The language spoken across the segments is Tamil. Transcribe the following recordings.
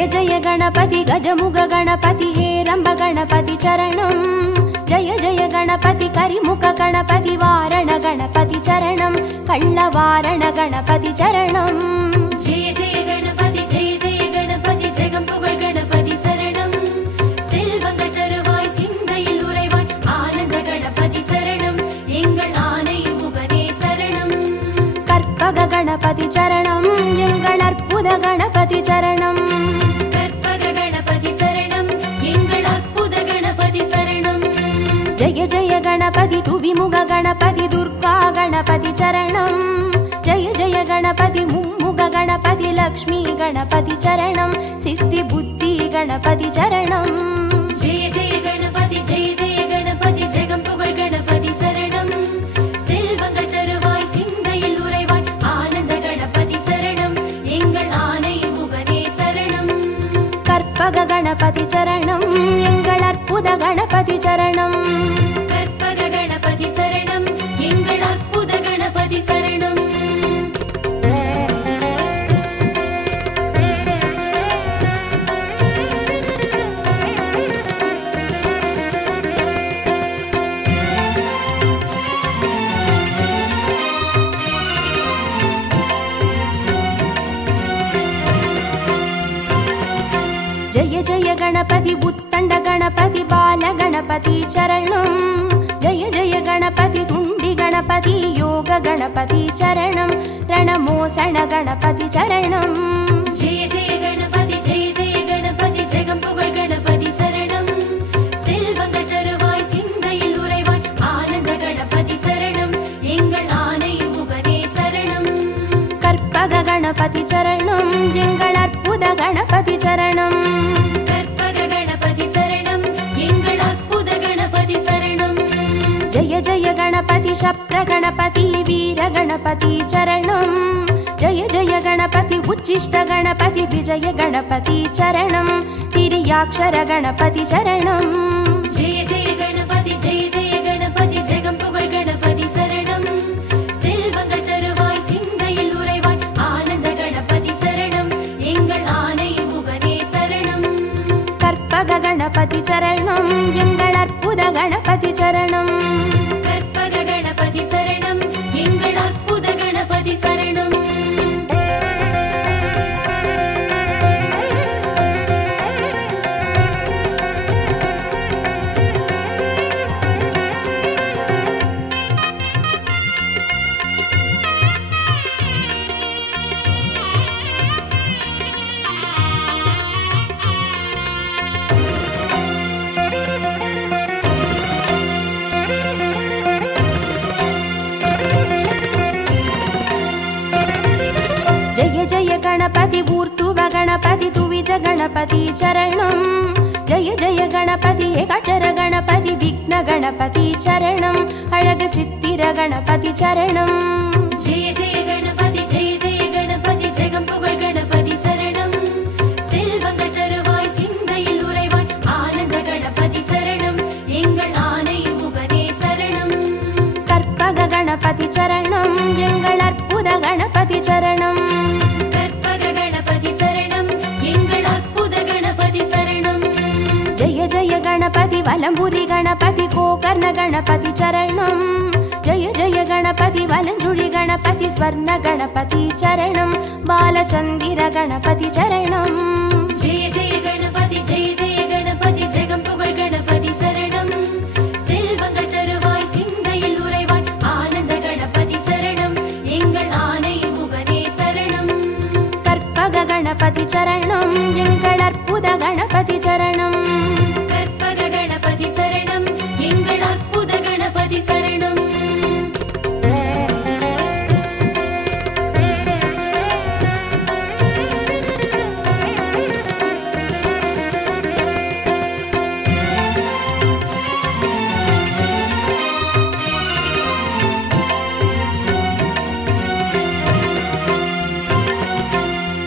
जय जय गणपति गजमुग गणपति हेरंब गणपति चरणं जय जय गणपति करिमुख गणपति वारण गणपति चरणं कल्लवारण गणपति चरणं जय जय गणपति जगम्पुगळ गणपति शरणं செல்வங்கள் தருவாய் சிந்தையில் உறைவாய் ஆனந்த கணபதி சரணம் எங்கள் ஆனை முகனே சரணம் கற்பக गणपति चरणं எங்கள் அற்புத गणपति चरणं கற்பக கணபதி சரணம் எங்கள் அற்புத கணபதி சரணம் जय जय गणपति तुविमुग गणपति दुर्गा गणपति चरणं जय जय गणपति मुम्मुग गणपति लक्ष्मी गणपति चरणं सिद्धि बुद्धि गणपति चरणं जय जय गणपति जगम्पुगळ गणपति शरणं செல்வங்கள் தருவாய் சிந்தையில் உறைவாய் ஆனந்த கணபதி சரணம் எங்கள் ஆனை முகனே சரணம் கற்பக गणपति चरणं எங்கள் அற்புத गणपति चरणं கற்பக கணபதி சரணம் எங்கள் அற்புத கணபதி சரணம் जय जय गणपति बुत्तंड गणपति बाल गणपति चरणं जय जय गणपति तुंडी गणपति योग गणपति चरणं रणमोसण गणपति चरणं जय जय गणपति जगम्पुगळ गणपति शरणं செல்வங்கள் தருவாய் சிந்தையில் உறைவாய் ஆனந்த கணபதி சரணம் எங்கள் ஆனை முகனே சரணம் கற்பக गणपति चरणं எங்கள் அற்புத गणपति चरणं கற்பக கணபதி சரணம் எங்கள் அற்புத கணபதி சரணம் जय जय गणपति शप्र गणपति वीर गणपति चरणं जय जय गणपति उच्चिष्ट गणपति विजय गणपति चरणं तिर्याक्षर गणपति चरणं जय जय गणपति जगम्पुगळ गणपति शरणं செல்வங்கள் தருவாய் சிந்தையில் உறைவாய் ஆனந்த கணபதி சரணம் எங்கள் ஆனை முகனே சரணம் கற்பக गणपति चरणं எங்கள் அற்புத गणपति चरणं கற்பக கணபதி சரணம் எங்கள் அற்புத கணபதி சரணம் जय जय गणपति ऊर्ध्व गणपति तुविज गणपति चरणं जय जय गणपति एकाक्षर गणपति विघ्न गणपति चरणं अळग चित्तिर गणपति चरणं जय जय गणपति जगम्पुगळ गणपति शरणं செல்வங்கள் தருவாய் சிந்தையில் உறைவாய் ஆனந்த கணபதி சரணம் எங்கள் ஆனை முகனே சரணம் கற்பக गणपति चरणं எங்கள் அற்புத गणपति चरणं கற்பக கணபதி சரணம் எங்கள் அற்புத கணபதி சரணம் जय जय गणपति वलंबुरी गणपति गोकर्ण गणपति चरणं जय जय गणपति वलंजुळि गणपति स्वर्ण गणपति चरणं बालचंदिर गणपति चरणं जय जय गणपति जगम्पुगळ गणपति शरणं செல்வங்கள் தருவாய் சிந்தையில் உறைவாய் ஆனந்த கணபதி சரணம் எங்கள் ஆனை முகனே சரணம் கற்பக गणपति चरणं எங்கள் அற்புத गणपति चरणं கற்பக கணபதி சரணம் எங்கள் அற்புத கணபதி சரணம்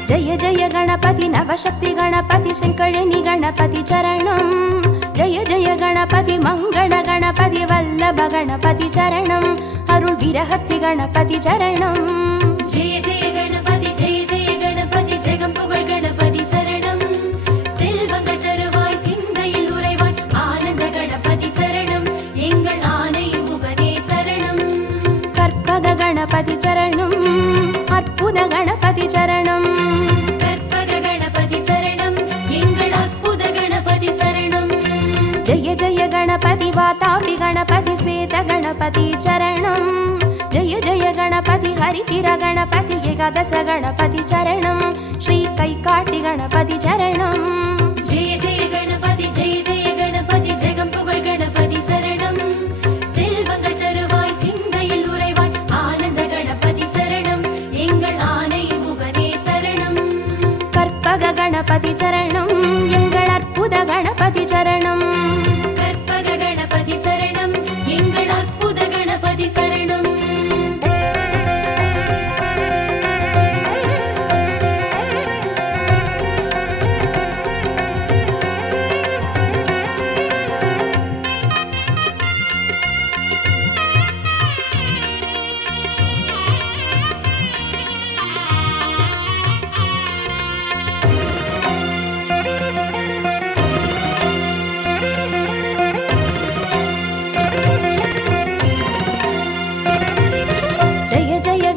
जय जय गणपति नवशक्ति गणपति शंकरणी गणपति चरणं जय जय गणपति मंगल गणपति वल्लभ गणपति चरणं अरुள் विरहति गणपति चरणं जय जय गणपति जगम्पुगळ गणपति शरणं गणपति चरणं जय जय गणपति हरितिर गणपति एकादश गणपति चरणं श्री कैकाटि गणपति चरणं जय जय गणपति जगம்புகழ் गणपति शरणं செல்வங்கள் தருவாய் சிந்தையில் உறைவாய் ஆனந்த கணபதி சரணம் எங்கள் ஆனை முகனே சரணம் கற்பக गणपति चरणं எங்கள் அற்புத गणपति चरणं கற்பக गणपति சரணம் எங்கள் அற்புத கணபதி சரணம்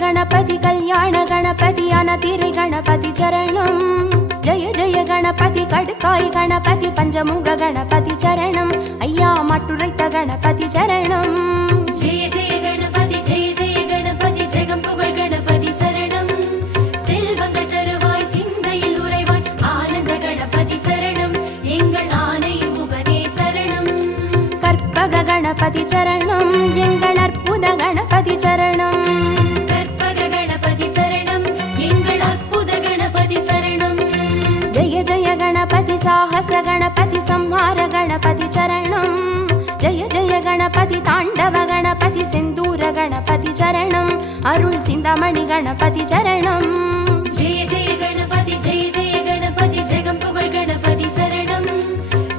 गणपति कल्याण गणपति अनतिरि गणपति चरणं जय जय गणपति कड़काय गणपति पंचमुग गणपति चरणं अय्या मट्टुरैत गणपति चरणं जय जय गणपति जगம்புகழ் गणपति शरणं செல்வங்கள் தருவாய் சிந்தையில் உறைவாய் ஆனந்த கணபதி சரணம் எங்கள் ஆனை முகனே சரணம் கற்பக गणपति चरणं எங்கள் அற்புத गणपति चरणं जय जय गणपति साहस गणपति संहार गणपति चरणं जय जय गणपति तांडव गणपति सिंदूर गणपति चरणं अरुள் சிந்தாமணி गणपति चरणं जय जय गणपति जगம்புகழ் गणपति शरणं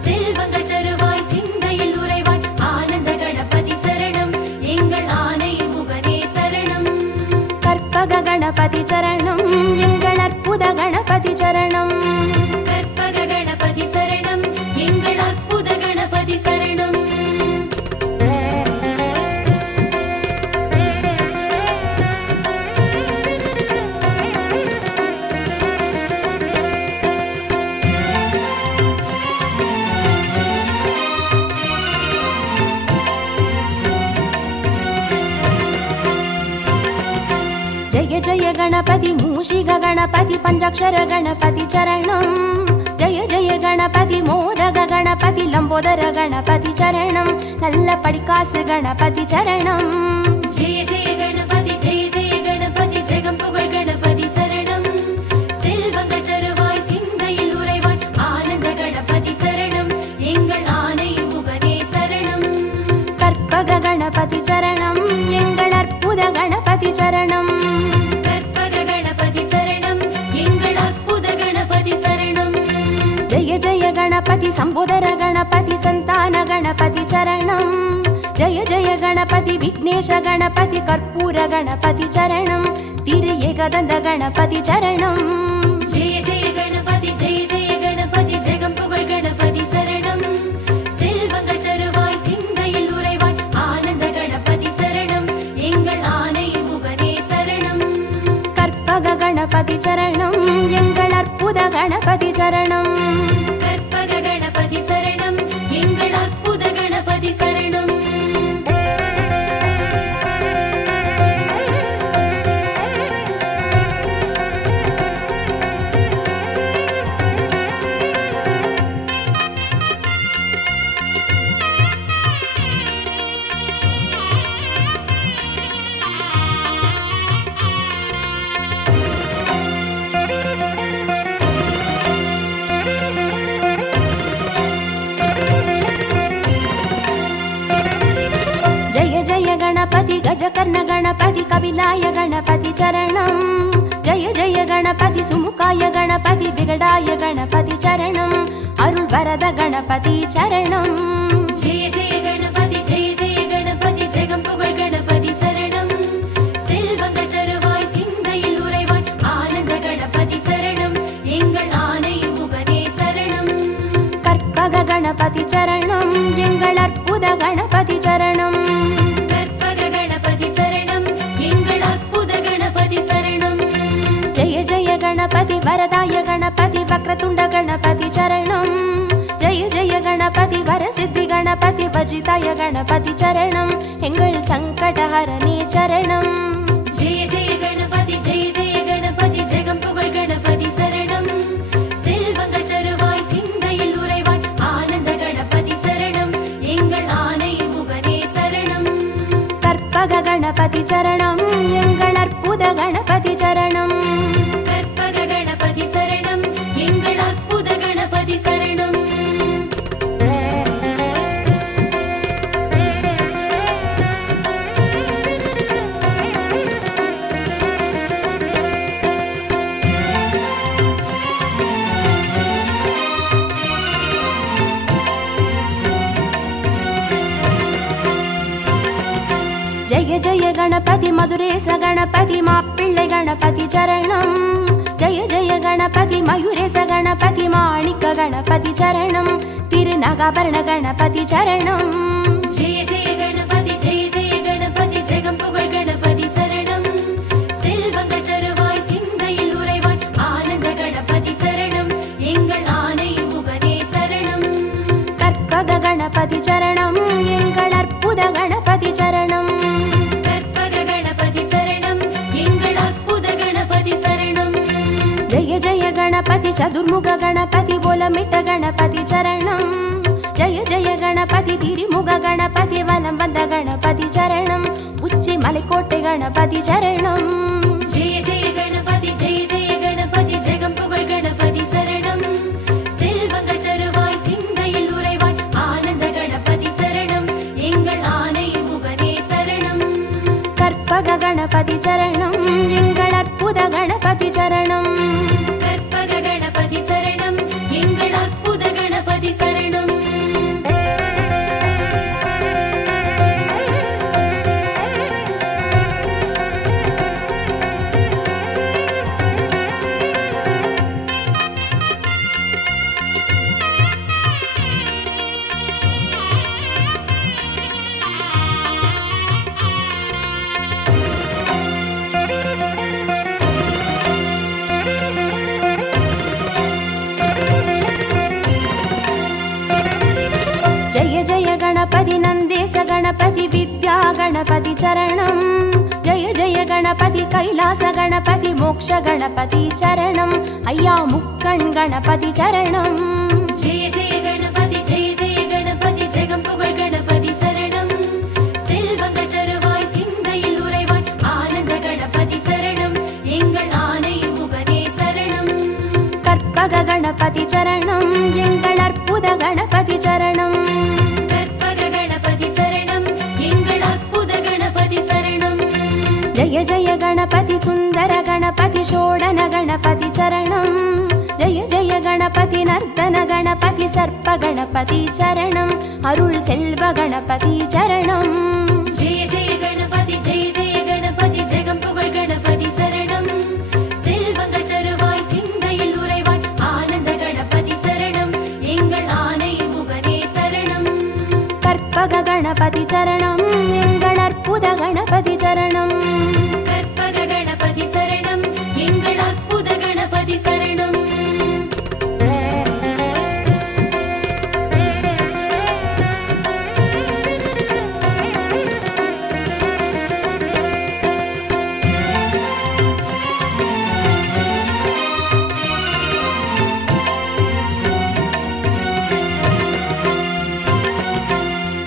செல்வங்கள் தருவாய் சிந்தையில் உறைவாய் ஆனந்த கணபதி சரணம் எங்கள் ஆனை முகனே சரணம் கற்பக गणपति चरणं எங்கள் அற்புத गणपति चरणं கற்பக गणपति சரணம் எங்கள் அற்புத கணபதி சரணம் जय जय गणपति मूषिक गणपति पंचाक्षर गणपति चरणं जय जय गणपति मोदक गणपति लंबोदर गणपति चरणं नल्ल पडिकासु गणपति चरणं जय जय गणपति जगம்புகழ் गणपति शरणं செல்வங்கள் தருவாய் சிந்தையில் உறைவாய் ஆனந்த கணபதி சரணம் எங்கள் ஆனை முகனே சரணம் கற்பக गणपति चरणं எங்கள் அற்புத गणपति चरणं கற்பக गणपति சரணம் எங்கள் அற்புத கணபதி சரணம் जय जय गणपति संबोधर गणपति संतान गणपति चरणं जय जय गणपति विघ्नेश गणपति कर्पूर गणपति चरणं तिरु एकदन्त गणपति चरणं जय जय गणपति जगம்புகழ் गणपति शरणं செல்வங்கள் தருவாய் சிந்தையில் உறைவாய் ஆனந்த கணபதி சரணம் எங்கள் ஆனை முகனே சரணம் கற்பக गणपति चरणं எங்கள் அற்புத गणपति चरणं கற்பக गणपति சரணம் எங்கள் அற்புத கணபதி சரணம் गणपति गजकर्ण गणपति कपिलाय गणपति चरणं जय जय गणपति सुमुखाय गणपति विगडाय गणपति चरणं अरुள் वरद गणपति चरणं जय जय गणपति जगம்புகழ் गणपति शरणं செல்வங்கள் தருவாய் சிந்தையில் உறைவாய் ஆனந்த கணபதி சரணம் எங்கள் ஆனை முகனே சரணம் கற்பக गणपति चरणं எங்கள் அற்புத गणपति चरणं கற்பக गणपति சரணம் எங்கள் அற்புத கணபதி சரணம் जय जय गणपति वरदाय गणपति वक्रतुण्ड गणपति चरणं जय जय गणपति वरसिद्धि गणपति वजिताय गणपति चरणं எங்கள் சங்கடஹரணே சரணம். ஜெய ஜெய கணபதி ஜெய ஜெய கணபதி ஜெகம் புகழ் கணபதி சரணம். செல்வங்கள் தருவாய் சிந்தையில் உறைவாய் ஆனந்த கணபதி சரணம். எங்கள் ஆனை முகனே சரணம். கற்பக கணபதி சரணம். எங்கள் அற்புத கணபதி சரணம். கற்பக கணபதி சரணம். எங்கள் அற்புத கணபதி சரணம். ஜெய ஜெய கணபதி மதுரேச கணபதி மாப்பிள்ளை கணபதி சரணம். ஜெய ஜெய கணபதி மயூரேச கணபதி மாணிக்க கணபதி சரணம். திருநகாபரண கணபதி சரணம். ஜெய ஜெய கணபதி ஜெய ஜெய கணபதி ஜெகம் புகழ் கணபதி சரணம். செல்வங்கள் தருவாய் சிந்தையில் உறைவாய் ஆனந்த கணபதி சரணம். எங்கள் ஆனை முகனே சரணம். கற்பக கணபதி சரணம். எங்கள் அற்புத கணபதி சரணம். கற்பக கணபதி சரணம். எங்கள் அற்புத கணபதி சரணம். ஜெய ஜெய கணபதி சதுர்முக கணபதி போலமிட்ட கணபதி சரணம். ஜெய ஜெய கணபதி திரிமுக கணபதி வலம் வந்த கணபதி சரணம். உச்சி மலைக்கோட்டை கணபதி சரணம். ஜெய ஜெய கணபதி ஜெய ஜெய கணபதி ஜெகம் புகழ் கணபதி சரணம். செல்வங்கள் தருவாய் சிந்தையில் உறைவாய் ஆனந்த கணபதி சரணம். எங்கள் ஆனை முகனே சரணம். கற்பக கணபதி சரணம். எங்கள் அற்புத கணபதி சரணம். கற்பக கணபதி சரணம். எங்கள் அற்புத கணபதி சரணம். ஜெய ஜெய கணபதி நந்தேச கணபதி வித்யா கணபதி சரணம். ஜெய ஜெய கணபதி கைலாச கணபதி மோக்ஷ கணபதி சரணம். ஐயா முக்கண் கணபதி சரணம். ஜெய ஜெய கணபதி ஜெய ஜெய கணபதி ஜெகம் புகழ் கணபதி சரணம். செல்வங்கள் தருவாய் சிந்தையில் உறைவாய் ஆனந்த கணபதி சரணம். எங்கள் ஆனை முகனே சரணம். கற்பக கணபதி சரணம். எங்கள் அற்புத கணபதி சரணம். கற்பக கணபதி சரணம். எங்கள் அற்புத கணபதி சரணம். ஜெய ஜெய கணபதி சுந்தர கணபதி ஷோடன கணபதி சரணம். ஜெய ஜெய கணபதி நர்த்தன கணபதி சர்ப்ப கணபதி சரணம். அருள் செல்வ கணபதி சரணம். ஜெய ஜெய கணபதி ஜெய ஜெய கணபதி ஜெகம் புகழ் கணபதி சரணம். செல்வங்கள் தருவாய் சிந்தையில் உறைவாய் ஆனந்த கணபதி சரணம். எங்கள் ஆனை முகனே சரணம். கற்பக கணபதி சரணம். எங்கள் அற்புத கணபதி சரணம். கற்பக கணபதி சரணம். எங்கள் அற்புத கணபதி சரணம்.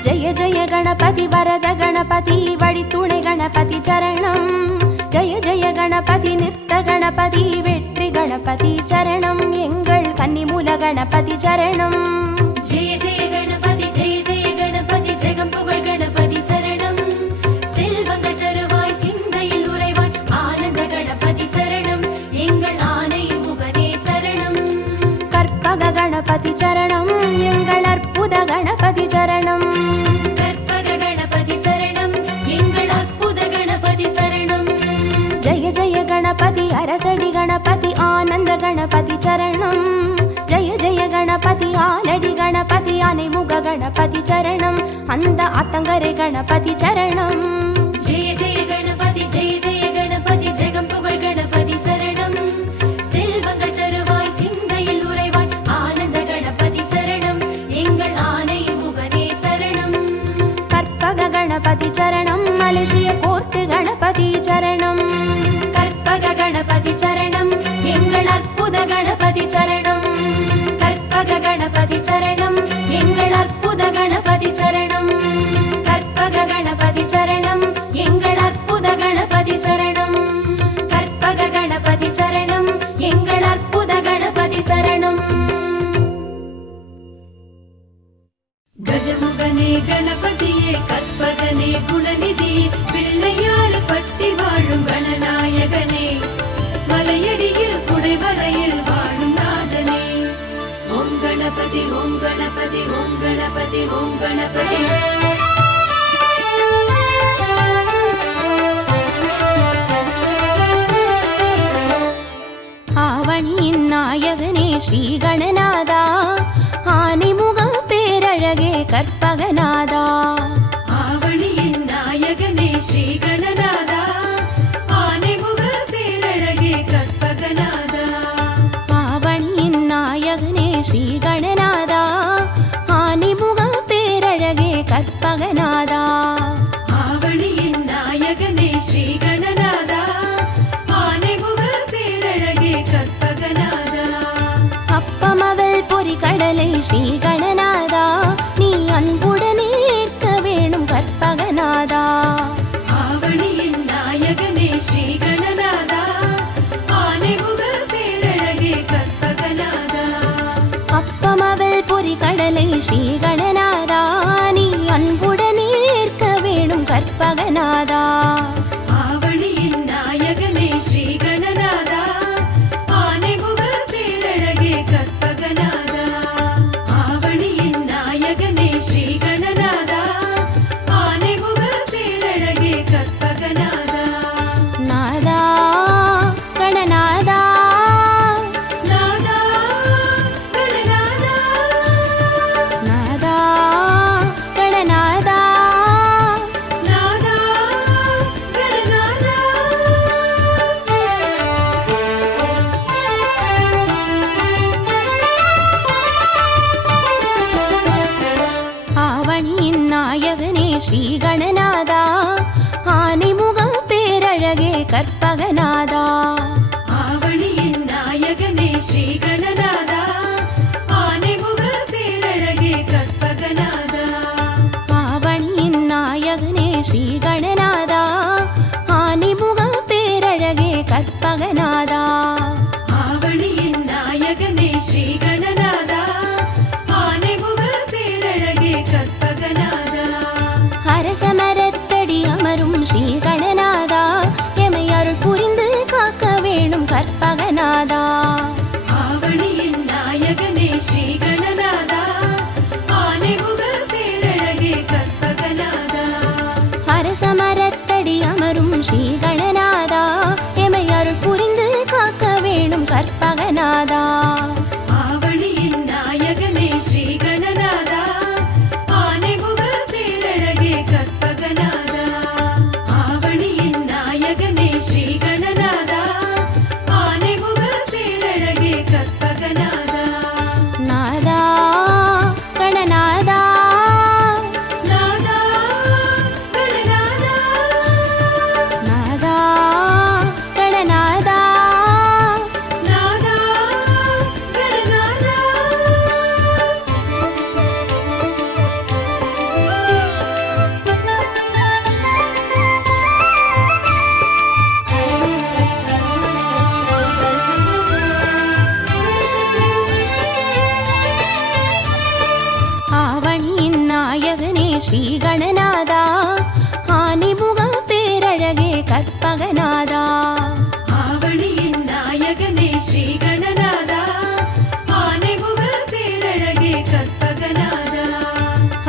ஜெய ஜெய கணபதி வரத கணபதி வழித்துணை கணபதி சரணம். ஜெய ஜெய கணபதி நிறுத்த கணபதி வெற்றி கணபதி சரணம். எங்கள் கன்னிமூல கணபதி சரணம். ஜெய ஜெய கணபதி ஜெய ஜெய கணபதி ஜெகம் புகழ் கணபதி சரணம். செல்வங்கள் தருவாய் சிந்தையில் உறைவாய் ஆனந்த கணபதி சரணம். எங்கள் ஆனை முகனே சரணம். கற்பக கணபதி சரணம். எங்கள் அற்புத கணபதி சரணம். கற்பக கணபதி சரணம். எங்கள் அற்புத கணபதி சரணம். ஜெய ஜெய கணபதி அரசடி கணபதி ஆனந்த கணபதி சரணம். ஜெய ஜெய கணபதி ஆலடி கணபதி அனைமுக கணபதி சரணம். அந்த அத்தங்கரை கணபதி சரணம். ஜெய ஜெய கணபதி ஜெய ஜெய கணபதி ஜெகம் புகழ் கணபதி சரணம். செல்வங்கள் தருவாய் சிந்தையில் உறைவாய் ஆனந்த கணபதி சரணம். எங்கள் ஆனை முகனே சரணம். கற்பக கணபதி சரணம். கஜமுகனே கணபதியே கற்பகனே குணநிதி பிள்ளையார் பட்டி வாழும் கணநாயகனே மலையடியில் குடைவரையில் வாழும் நாதனே ஓம் கணபதி ஓம் கணபதி ஓம் கணபதி ஓம் கணபதி ஆவணியின் நாயகனே ஸ்ரீ கணநாதா ஆனைமுக பேரழகே கற்பகநாதா ஆவணியின் நாயகனே ஸ்ரீ கணநாதா ஆனைமுக பேரழகே கற்பகநாதா ஆவணியின் நாயகனே ஸ்ரீ கணநாதா ஆனைமுக பேரழகே கற்பகநாதா ஆவணியின் நாயகனே ஸ்ரீ கணநாதா ஆனைமுக பேரழகே கற்பகநாதா அப்பமவள் பொறி கடலை ஸ்ரீ கணநாதா நீ அன்புடனே ஏற்க வேணும் கற்பகநாதா ஆவணியின் நாயகனே ஸ்ரீ கணநாதா ஆனைமுக பேரழகே கற்பகநாதா அப்பமவள் பொறி கடலை ஸ்ரீ கணநாதா நீ அன்புடனே ஏற்க வேணும் கற்பகநாதா ஆவணியின் நாயகனே ஸ்ரீ கணநாதா ஆனைமுக பேரழகே கற்பகநாதா ஆவணியின் நாயகனே ஸ்ரீ கணநாதா ஆனைமுக பேரழகே கற்பகநாதா நாதா கணநாதா நாதா கணநாதா நாதா கணநாதா நாதா கணநாதா ஆவணியின் நாயகனே ஸ்ரீ கணநாதா ஆனைமுக பேரழகே கற்பகநாதா ஆவணியின் நாயகனே ஸ்ரீ கணநாதா ஆனைமுக பேரழகே கற்பகநாதா ஆவணியின் நாயகனே ஸ்ரீ கணநாதா ஆனைமுக பேரழகே கற்பகநாதா ஆவணியின் நாயகனே ஸ்ரீ கணநாதா ஆனைமுக பேரழகே கற்பகநாதா அரசமரத்தடி அமரும் ஸ்ரீ கணநாதா எமை அருள் புரிந்து காக்க வேணும் கற்பகநாதா ஆவணியின் நாயகனே ஸ்ரீ கணநாதா ஆனைமுக பேரழகே கற்பகநாதா அரசமரத்தடி அமரும் ஸ்ரீ கணநாதா எமை அருள் புரிந்து காக்க வேணும் கற்பகநாதா ஆவணியின் நாயகனே ஸ்ரீ கணநாதா ஆனைமுக பேரழகே கற்பகநாதா ஆவணியின் நாயகனே ஸ்ரீ கணநாதா ஆனைமுக பேரழகே கற்பகநாதா நாதா கணநாதா நாதா கணநாதா நாதா கணநாதா நாதா கணநாதா ஆவணியின் நாயகனே ஸ்ரீ கணநாதா ஆனைமுக பேரழகே கற்பகநாதா ஆவணியின் நாயகனே ஸ்ரீ கணநாதா ஆனைமுக பேரழகே கற்பகநாதா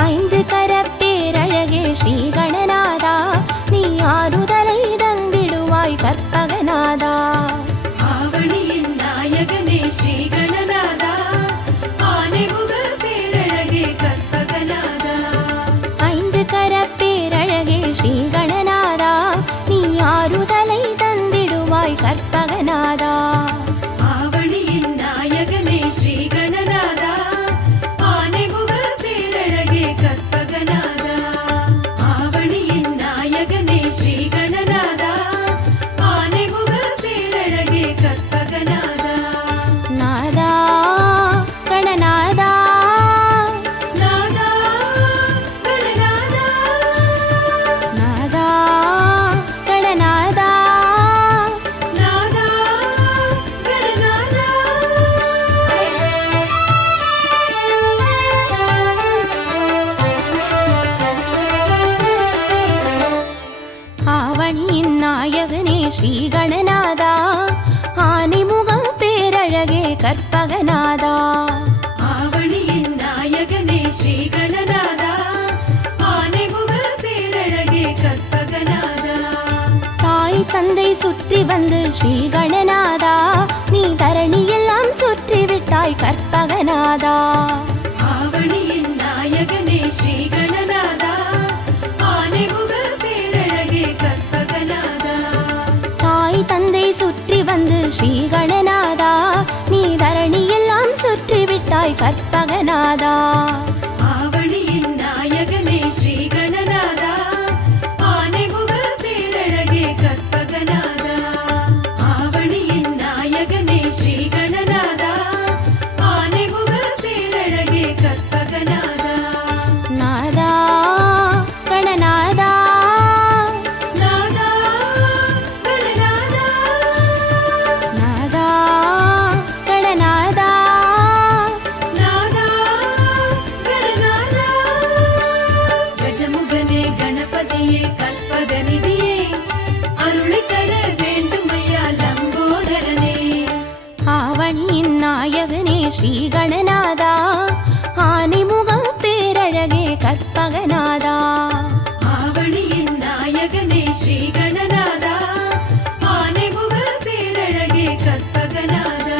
ஐந்து கரப்பேரழகே ஸ்ரீ கணநாதா நீ ஆறுதலை தந்திடுவாய் கற்பகநாதா ஆவணியின் நாயகனே ஸ்ரீ கணநாதா ஆனைமுக பேரழகே கற்பகநாதா ஐந்து ஸ்ரீ கணநாதா நீ தரணியெல்லாம் சுற்றிவிட்டாய் கற்பகநாதா. ஆவணியின் நாயகனே ஸ்ரீ கணநாதா ஆனைமுக பேரழகே கற்பகநாதா. தாய் தந்தை சுற்றி வந்து ஸ்ரீ கணநாதா நீ தரணியெல்லாம் சுற்றிவிட்டாய் கற்பகநாதா. ஆவணியின் நாயகனே ஸ்ரீ கணநாதா ஆனைமுக பேரழகே கற்பகநாதா. ஆவணியின் நாயகனே ஸ்ரீ கணநாதா ஆனைமுக பேரழகே கற்பகநாதா. நாதா கணநாதா நாதா கணநாதா நாதா கணநாதா நாதா கணநாதா. கஜமுகனே கணபதியே கற்பகநிதியே அருளை தர வேண்டுமையா லம்போதரனே. ஆவணியின் நாயகனே ஸ்ரீ கணநாதா ஆனைமுக பேரழகே கற்பகநாதா. ஆவணியின் நாயகனே ஸ்ரீ கணநாதா ஆனைமுக பேரழகே கற்பகநாதா.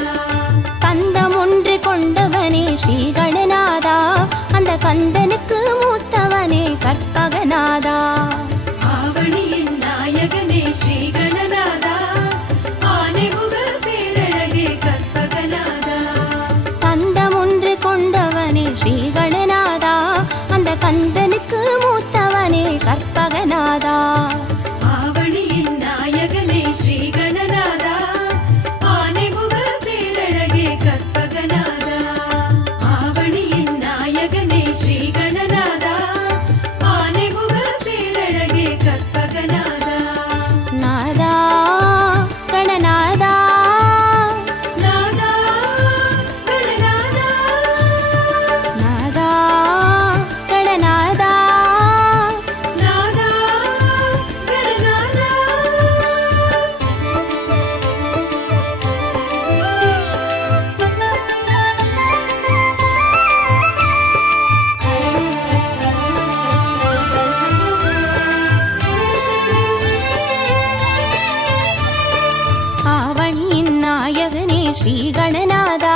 கந்தம் ஒன்று கொண்டவனே ஸ்ரீ கணநாதா அந்த கந்தனுக்கு மூத்தவனே கற்பகநாதா. ஆவணியின் நாயகனே ஸ்ரீ கணநாதா ஆனைமுக பேரழகே கற்பகநாதா. கந்தம் ஒன்று கொண்டவனே ஸ்ரீ கணநாதா அந்த கந்தனுக்கு மூத்தவனே கற்பகநாதா. ஆவணியின் நாயகனே ஸ்ரீ கணநாதா ஆனைமுக பேரழகே கற்பகநாதா. ஆவணியின் நாயகனே ஸ்ரீ கணநாதா ஆனைமுக பேரழகே கற்பகநாதா. நாதா கணநாதா நாதா கணநாதா நாதா கணநாதா நாதா கணநாதா. ஆவணியின் நாயகனே ஸ்ரீ கணநாதா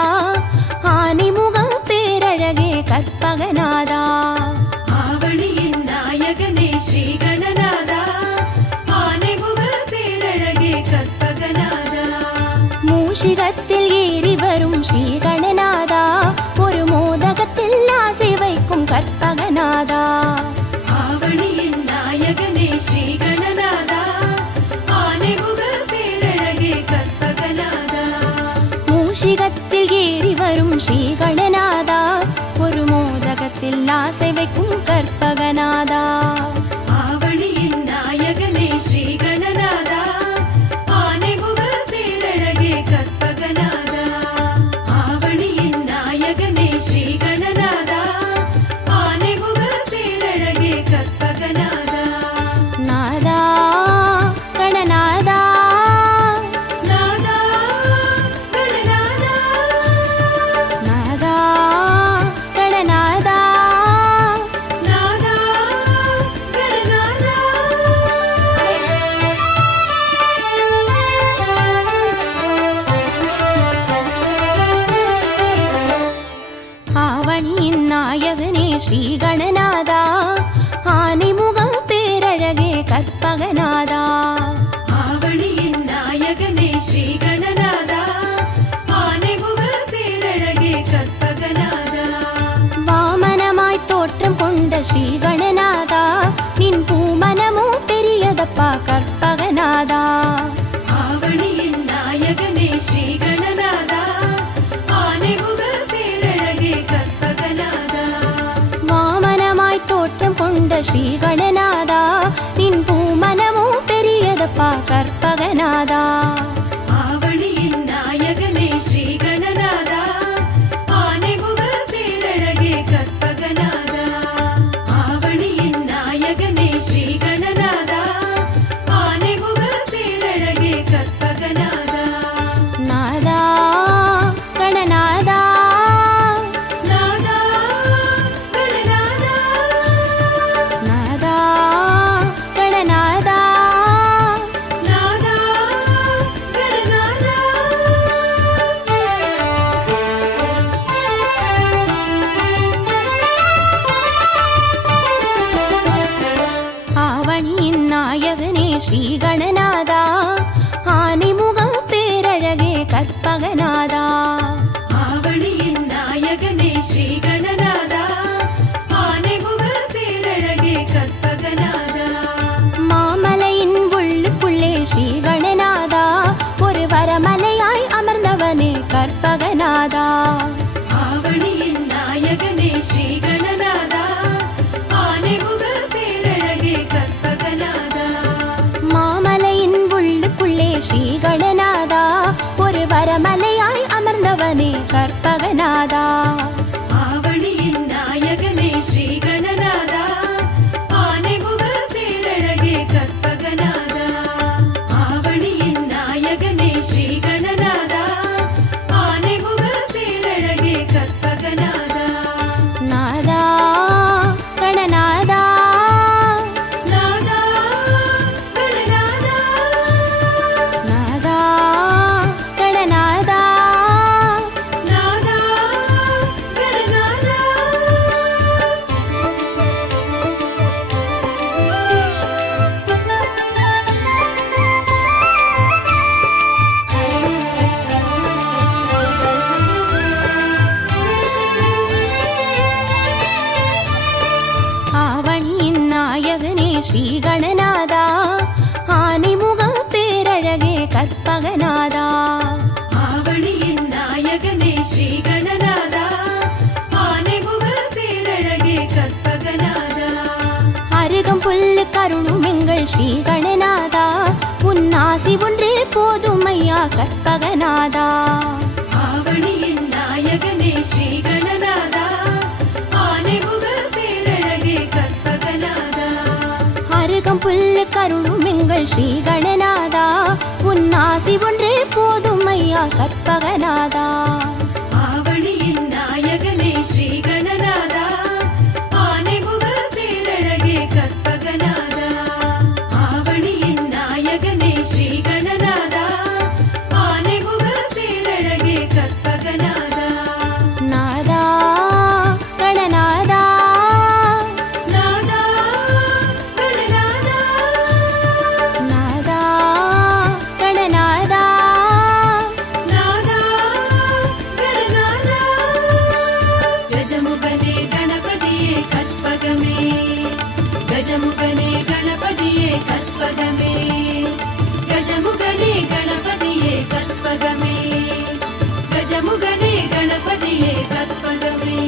ஆனைமுக பேரழகே கற்பகநாதா. ஆவணியின் நாயகனே ஸ்ரீ கணநாதா ஆனைமுக பேரழகே கற்பகநாதா. மூஷிகத்தில் ஏறி வரும் ஸ்ரீ கணநாதா ஒரு மோதகத்தில் ஆசை வைக்கும் கற்பகநாதா. ஆவணியின் நாயகனே ஸ்ரீ கணநாதா ஆனைமுக பேரழகே கற்பகநாதா. மூஷிகத்தில் ஏறி வரும் ஸ்ரீ கணநாதா ஒரு மோதகத்தில் ஆசை வைக்கும் கற்பகநாதா. ஆவணியின் நாயகனே ஸ்ரீ கணநாதா ஆனைமுக பேரழகே கற்பகநாதா. ஆவணியின் நாயகனே ஸ்ரீ கணநாதா ஆனைமுக பேரழகே கற்பகநாதா. நாதா கணநாதா நாதா கணநாதா நாதா கணநாதா நாதா கணநாதா. ஆவணியின் நாயகனே ஸ்ரீ கணநாதா ஆனைமுக பேரழகே கற்பகநாதா. ஆவணியின் நாயகனே ஸ்ரீ கணநாதா ஆனைமுக பேரழகே கற்பகநாதா. வாமனமாய் தோற்றம் கொண்ட ஸ்ரீ கணநாதா நின் பூமனமோ பெரியதப்பா கற்பகநாதா. ஆவணியின் நாயகனே ஸ்ரீ கணநாதா ஆனைமுக பேரழகே கற்பகநாதா. வாமனமாய் தோற்றம் கொண்ட ஸ்ரீ கணநாதா நின் பூமனமோ பெரியதப்பா கற்பகநாதா. ஆவணியின் நாயகனே ஸ்ரீ கணநாதா ஆனைமுக பேரழகே கற்பகநாதா. ஆவணியின் நாயகனே ஸ்ரீ கணநாதா ஆனைமுக பேரழகே கற்பகநாதா. நாதா கணநாதா நாதா கணநாதா நாதா கணநாதா நாதா ஸ்ரீ கணநாதா உன்னாசி ஒன்றே போதும் ஐயா கற்பகநாதா. ஆவணியின் நாயகனே ஸ்ரீ கணநாதா ஆனைமுக பேரழகே கற்பகநாதா. அருகம் புல்லு கருளும் எங்கள் ஸ்ரீ கணநாதா உன்னாசி ஒன்றே போதும் ஐயா கற்பகநாதா. ஆவணியின் நாயகனே ஸ்ரீ கணநாதா ஆனைமுக பேரழகே கற்பகநாதா. ஆவணியின் நாயகனே ஸ்ரீ கணநாதா ஆனைமுக பேரழகே கற்பகநாதா. நாதா கணநாதா நாதா கணநாதா நாதா கணநாதா நாதா கணநாதா. கஜமுகனே கணபதியே கற்பகமே கஜமுகனே கணபதியே கற்பகமே கஜமுகனே கணபதியே கற்பகமே கஜமுகனே கணபதியே கற்பகமே.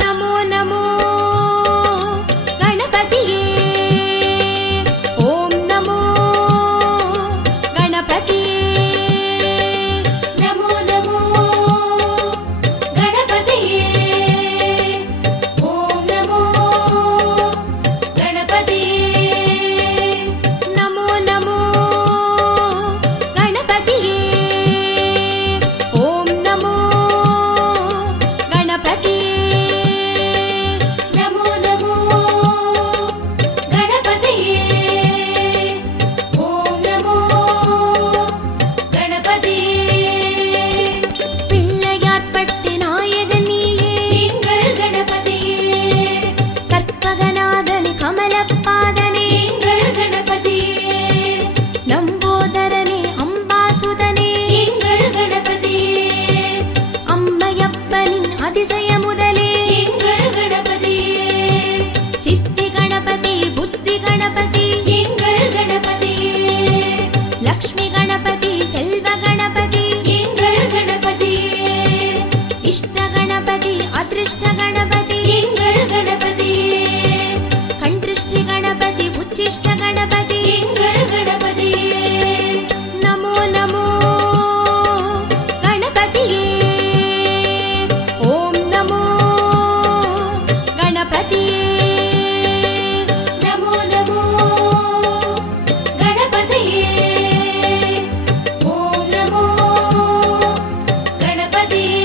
நமோ நமோ கணபதியே ஓம் நமோ கணபதியே. நமோ நமோ கணபதியே ஓம் நமோ கணபதியே. நமோ நமோ கணபதியே ஓம் நமோ கணபதியே. நமோ நமோ கணபதியே ஓம் நமோ கணபதியே. பிள்ளையார்பட்டு நாயகன் நீயே எங்கள் கணபதியே கற்பகநாதனே கமலப்பாதனே எங்கள் கணபதியே லம்போதரனே அம்பாசுதனே எங்கள் கணபதியே அம்மையப்பனின் அதிசய முதலே எங்கள் கணபதியே சித்தி கணபதி புத்தி கணபதி எங்கள் கணபதியே லக்ஷ்மி கணபதி செல்வ கணபதி எங்கள் கணபதியே இஷ்ட கணபதி அதிருஷ்ட கணபதி எங்கள் கணபதியே கண் திருஷ்டி கணபதி உச்சிஷ்ட கணபதி எங்கள் கணபதியே. நமோ நமோ கணபதியே ஓம் நமோ கணபதியே. நமோ நமோ கணபதியே ஓம் நமோ கணபதியே.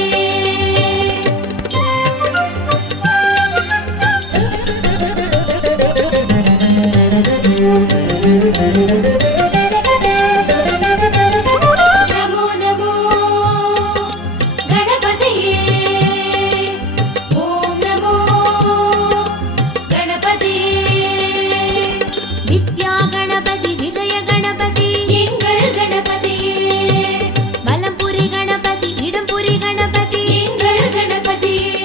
நமோ நமோ கணபதியே ஓம் நமோ கணபதியே. வித்யா கணபதி விஜய கணபதி எங்கள் கணபதியே வலம்புரி கணபதி இடம்புரி கணபதி எங்கள் கணபதியே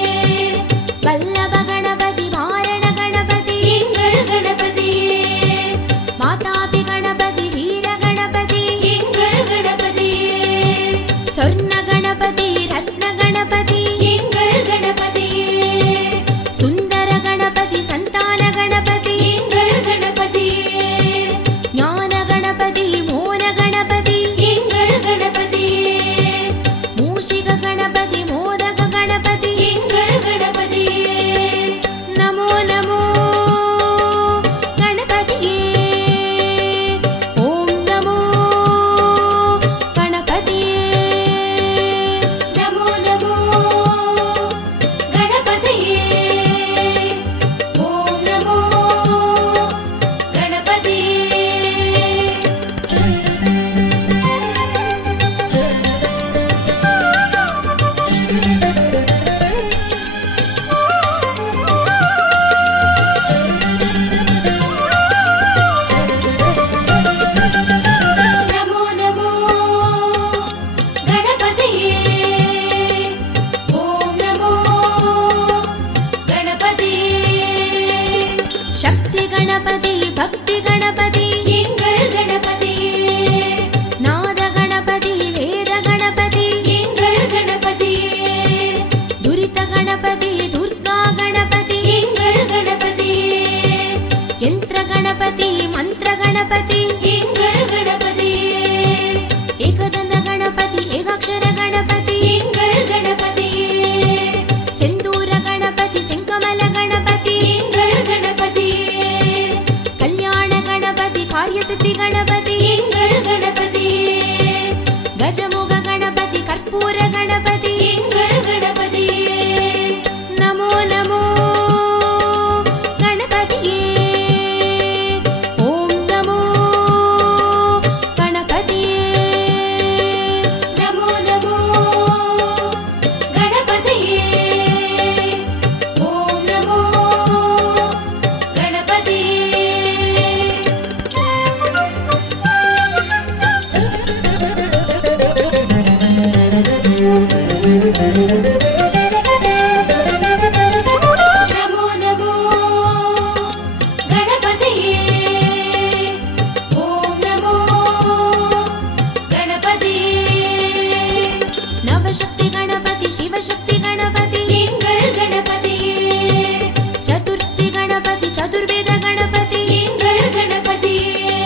வல்லப கணபதி வாரண கணபதி எங்கள் கணபதியே மாதாபி கணபதி गणपति எங்கள் கணபதியே एकदन्त गणपति एकाक्षर गणपति எங்கள் கணபதியே सिन्दूर गणपति सिंकमल गणपति எங்கள் கணபதியே कल्याण गणपति कार्यसिद्धि गणपति எங்கள் கணபதியே गजमुख गणपति कर्पूर गणपति எங்கள் கணபதியே नमो नमो गणपतिये ओम नमो गणपतिये நமோ நமோ கணபதியே ஓம் நமோ நமோ நமோ கணபதியே ஓம் நமோ கணபதியே नवशक्ति गणपति शिवशक्ति गणपति எங்கள் கணபதியே चतुर्थी गणपति चतुर्वेद गणपति எங்கள் கணபதியே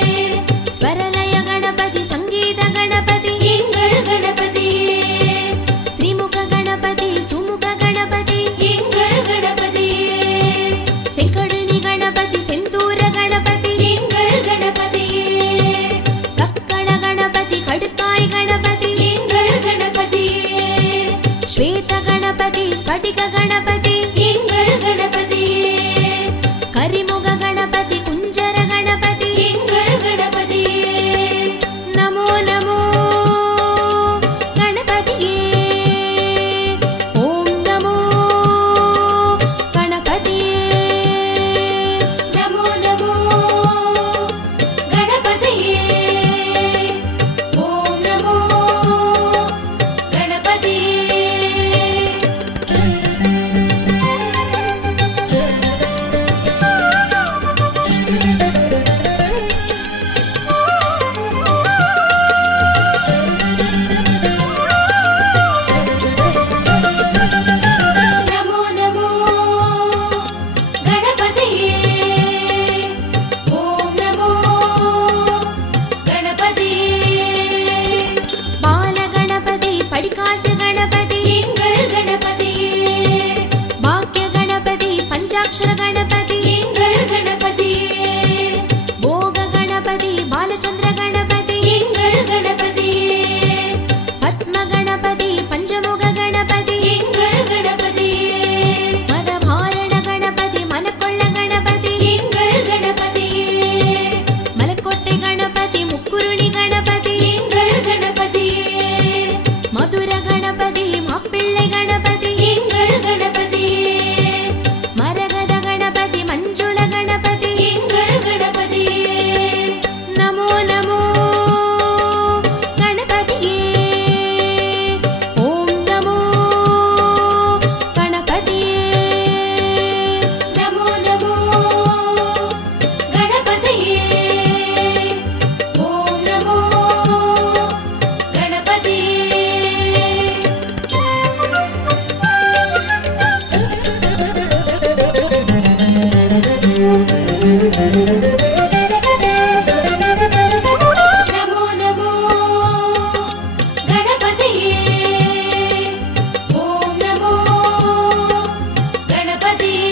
स्वरलय गणपति संगीत गणपति எங்கள் கணபதியே त्रिमुख गणपति सुमुख गणपति எங்கள் கணபதியே सेंकड़ुनी गणपति सिंदूर गणपति எங்கள் கணபதியே कक्कड़ गणपति खडकाय गणपति எங்கள் கணபதியே श्वेत गणपति स्फटिक गणपति எங்கள் கணபதியே करिमुख गणपति कुंजर गणपति எங்கள் கணபதியே नमो नमो गणपतिये ओम नमो गणपतिये நமோ நமோ கணபதியே ஓம் நமோ நமோ நமோ கணபதியே ஓம் நமோ கணபதியே बाल गणपति पडिकास गणपति எங்கள் கணபதியே वाक्य गणपति पंचाक्षर गणपति எங்கள் கணபதியே भोग गणपति बालचंद्र गणपति எங்கள் கணபதியே पद्म गणपति पंचमुख गणपति எங்கள் கணபதியே मदभारण गणपति मनकोल्ल गणपति எங்கள் கணபதியே मलकोट्टे गणपति मुक्कुरुणि गणपति எங்கள் கணபதியே मधुर गणपति माप्पिळ्ळै गणपति எங்கள் கணபதியே मरगद गणपति मंजुळ गणपति எங்கள் கணபதியே नमो नमो गणपतिये ओम नमो गणपतिये நமோ நமோ கணபதியே ஓம் நமோ கணபதியே நமோ நமோ கணபதியே ஓம் நமோ கணபதியே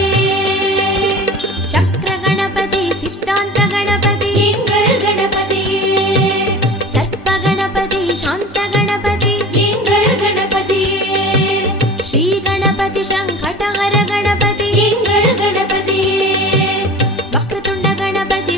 चक्र गणपति सिद्धांत गणपति எங்கள் கணபதியே सर्प गणपति शांत गणपति எங்கள் கணபதியே श्री गणपति शंखटहर गणपति எங்கள் கணபதியே वक्रतुंड गणपति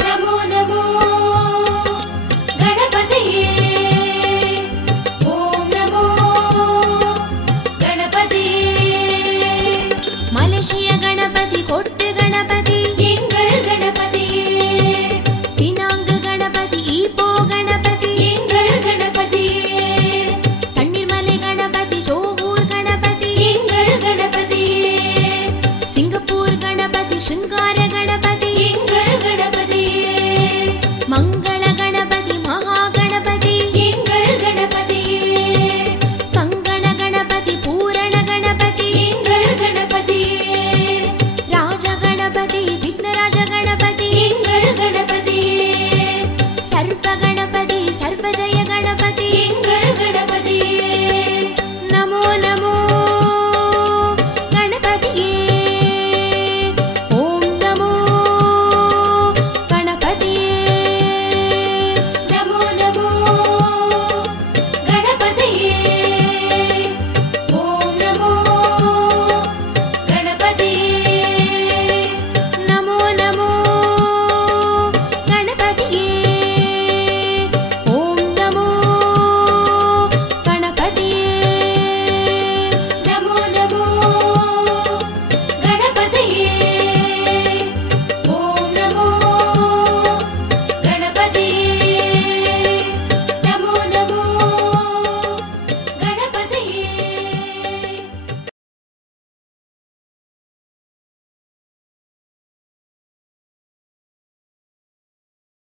நமோ நமோ கணபதியே ஓம் நமோ கணபதியே மலேசிய கணபதி கொட்டு கணபதி எங்கள் கணபதியே பினாங்கு கணபதி ஈப்போ கணபதி எங்கள் கணபதியே தண்ணீர்மலை கணபதி ஜோகூர் கணபதி எங்கள் கணபதியே சிங்கப்பூர் கணபதி சிங்கார கணபதி